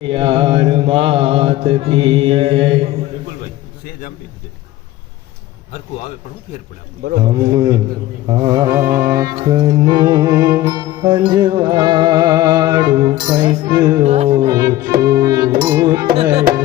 યાર માત કી આંખનું અંજવાળું કંઈક ઓછું થયું.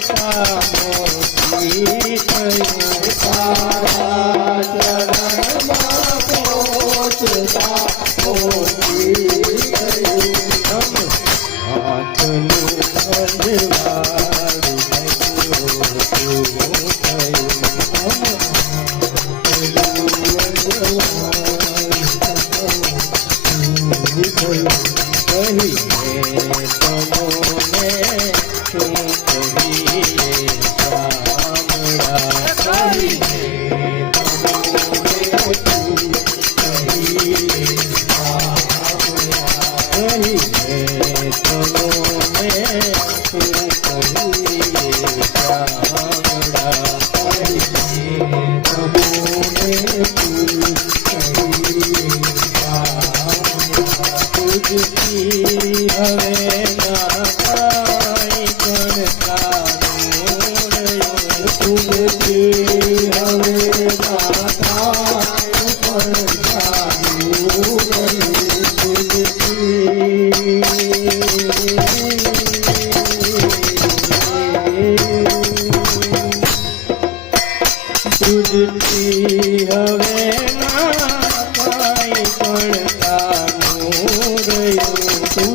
কামো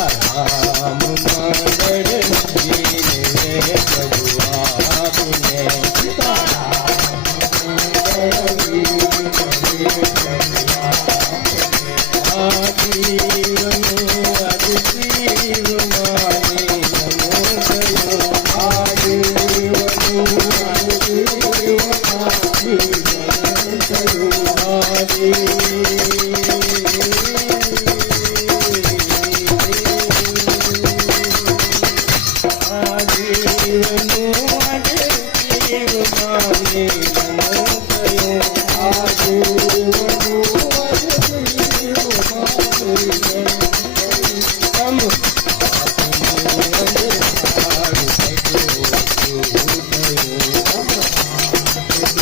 રામ મંગળ જીને પ્રભુ